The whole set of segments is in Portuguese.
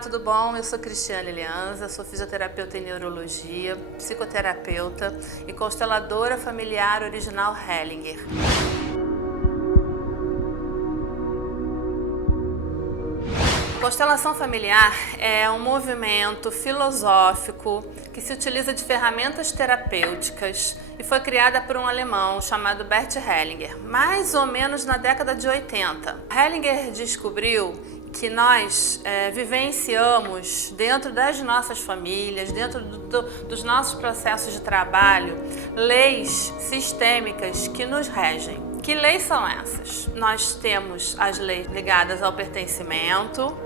tudo bom? Eu sou Cristiane Lianza, sou fisioterapeuta em neurologia, psicoterapeuta e consteladora familiar original Hellinger. Constelação familiar é um movimento filosófico que se utiliza de ferramentas terapêuticas e foi criada por um alemão chamado Bert Hellinger, mais ou menos na década de 80. Hellinger descobriu que nós vivenciamos dentro das nossas famílias, dentro dos nossos processos de trabalho, leis sistêmicas que nos regem. Que leis são essas? Nós temos as leis ligadas ao pertencimento,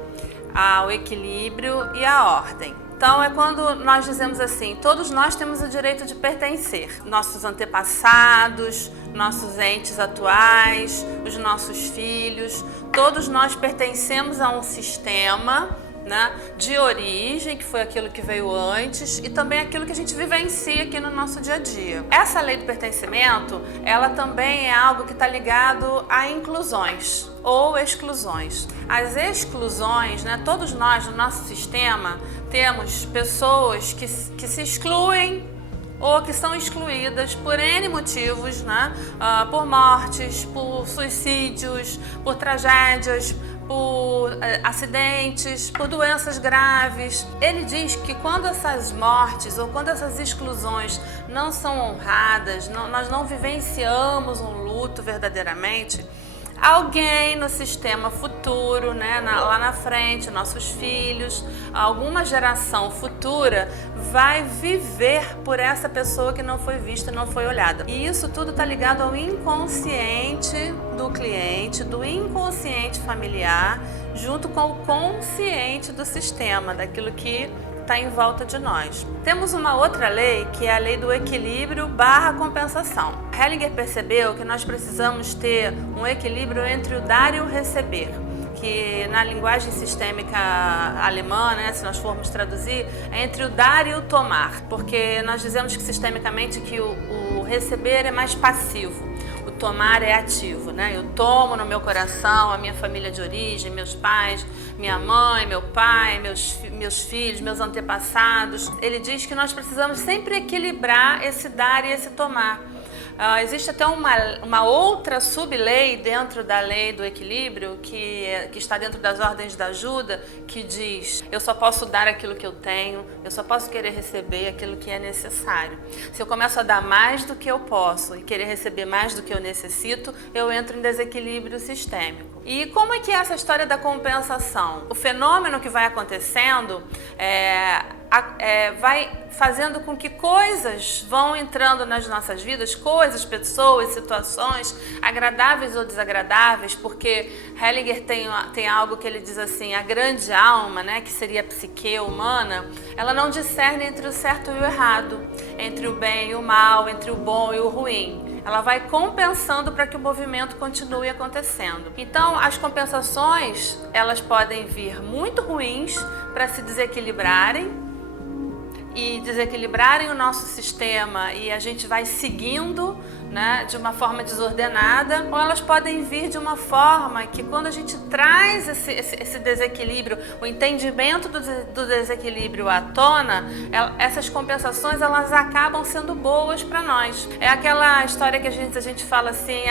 ao equilíbrio e à ordem. Então é quando nós dizemos assim, todos nós temos o direito de pertencer. Nossos antepassados, nossos entes atuais, os nossos filhos, todos nós pertencemos a um sistema, né, de origem, que foi aquilo que veio antes, e também aquilo que a gente vivencia aqui no nosso dia a dia. Essa lei do pertencimento, ela também é algo que está ligado a inclusões ou exclusões. As exclusões, né, todos nós no nosso sistema temos pessoas que se excluem ou que são excluídas por N motivos, né? Por mortes, por suicídios, por tragédias, por acidentes, por doenças graves. Ele diz que quando essas mortes ou quando essas exclusões não são honradas, nós não vivenciamos um luto verdadeiramente, alguém no sistema futuro, né, lá na frente, nossos filhos, alguma geração futura vai viver por essa pessoa que não foi vista, não foi olhada. E isso tudo está ligado ao inconsciente do cliente, do inconsciente familiar, junto com o consciente do sistema, daquilo que está em volta de nós. Temos uma outra lei, que é a lei do equilíbrio / compensação. Hellinger percebeu que nós precisamos ter um equilíbrio entre o dar e o receber, que na linguagem sistêmica alemã, né, se nós formos traduzir, é entre o dar e o tomar, porque nós dizemos que sistemicamente que o receber é mais passivo. O tomar é ativo, né? Eu tomo no meu coração a minha família de origem, meus pais, minha mãe, meu pai, meus filhos, meus antepassados. Ele diz que nós precisamos sempre equilibrar esse dar e esse tomar. Existe até uma outra sub-lei dentro da lei do equilíbrio, que está dentro das ordens da ajuda, que diz: eu só posso dar aquilo que eu tenho, eu só posso querer receber aquilo que é necessário. Se eu começo a dar mais do que eu posso e querer receber mais do que eu necessito, eu entro em desequilíbrio sistêmico. E como é que é essa história da compensação? O fenômeno que vai acontecendo vai fazendo com que coisas vão entrando nas nossas vidas, coisas, pessoas, situações, agradáveis ou desagradáveis, porque Hellinger tem algo que ele diz assim, a grande alma, né, que seria a psique humana, ela não discerne entre o certo e o errado, entre o bem e o mal, entre o bom e o ruim. Ela vai compensando para que o movimento continue acontecendo. Então, as compensações, elas podem vir muito ruins para se desequilibrarem e desequilibrarem o nosso sistema e a gente vai seguindo, né, de uma forma desordenada, ou elas podem vir de uma forma que quando a gente traz esse desequilíbrio, o entendimento do desequilíbrio à tona, essas compensações elas acabam sendo boas para nós. É aquela história que a gente fala assim,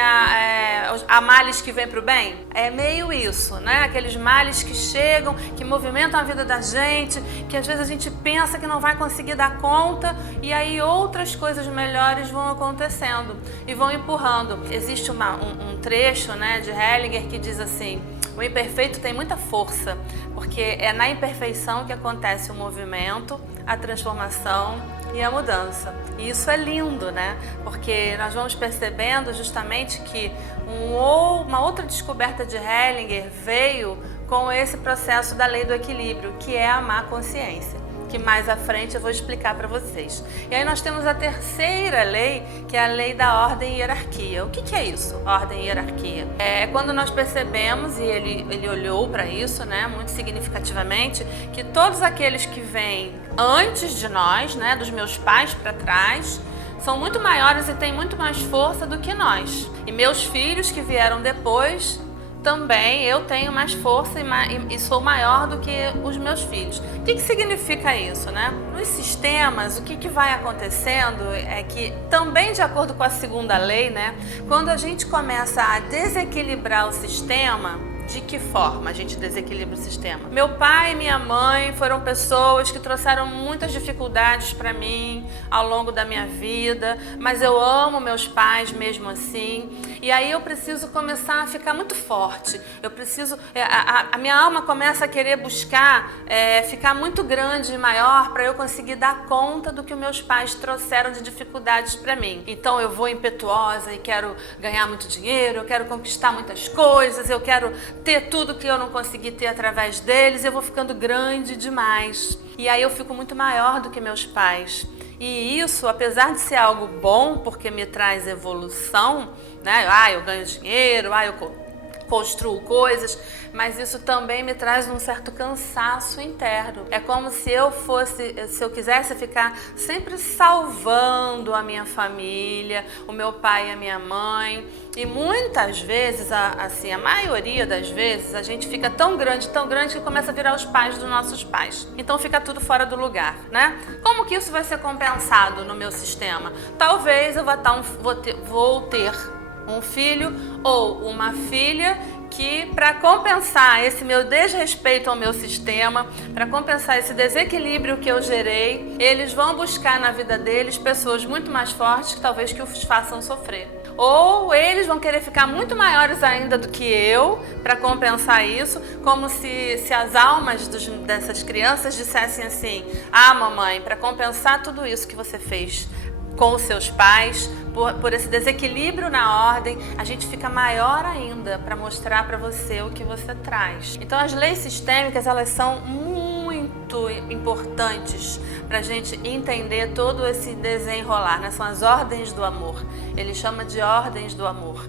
há males que vêm para o bem. É meio isso, né? Aqueles males que chegam, que movimentam a vida da gente, que às vezes a gente pensa que não vai conseguir dar conta e aí outras coisas melhores vão acontecendo e vão empurrando. Existe um trecho, né, de Hellinger que diz assim: o imperfeito tem muita força, porque é na imperfeição que acontece o movimento, a transformação e a mudança. E isso é lindo, né? Porque nós vamos percebendo justamente que uma outra descoberta de Hellinger veio com esse processo da lei do equilíbrio, que é a má consciência, que mais à frente eu vou explicar para vocês. E aí nós temos a terceira lei, que é a lei da ordem e hierarquia. O que é isso, ordem e hierarquia? É quando nós percebemos, e ele olhou para isso, né, muito significativamente, que todos aqueles que vêm antes de nós, né, dos meus pais para trás, são muito maiores e têm muito mais força do que nós. E meus filhos que vieram depois também eu tenho mais força e sou maior do que os meus filhos. O que significa isso, né? Nos sistemas, o que vai acontecendo é que, também de acordo com a segunda lei, né, quando a gente começa a desequilibrar o sistema, de que forma a gente desequilibra o sistema? Meu pai e minha mãe foram pessoas que trouxeram muitas dificuldades para mim ao longo da minha vida, mas eu amo meus pais mesmo assim. E aí eu preciso começar a ficar muito forte. Eu preciso, a minha alma começa a querer buscar ficar muito grande e maior para eu conseguir dar conta do que os meus pais trouxeram de dificuldades para mim. Então eu vou impetuosa e quero ganhar muito dinheiro, eu quero conquistar muitas coisas, eu quero ter tudo que eu não consegui ter através deles, eu vou ficando grande demais. E aí eu fico muito maior do que meus pais. E isso, apesar de ser algo bom, porque me traz evolução, né? Eu ganho dinheiro, eu construo coisas, mas isso também me traz um certo cansaço interno. É como se eu quisesse ficar sempre salvando a minha família, o meu pai e a minha mãe. E muitas vezes, assim, a maioria das vezes, a gente fica tão grande que começa a virar os pais dos nossos pais. Então fica tudo fora do lugar, né? Como que isso vai ser compensado no meu sistema? Talvez eu vou ter um filho ou uma filha que, para compensar esse meu desrespeito ao meu sistema, para compensar esse desequilíbrio que eu gerei, eles vão buscar na vida deles pessoas muito mais fortes que talvez que os façam sofrer. Ou eles vão querer ficar muito maiores ainda do que eu para compensar isso, como se as almas dessas crianças dissessem assim: mamãe, para compensar tudo isso que você fez com os seus pais, por esse desequilíbrio na ordem, a gente fica maior ainda para mostrar para você o que você traz. Então as leis sistêmicas, elas são muito importantes para a gente entender todo esse desenrolar, né? São as ordens do amor. Ele chama de ordens do amor.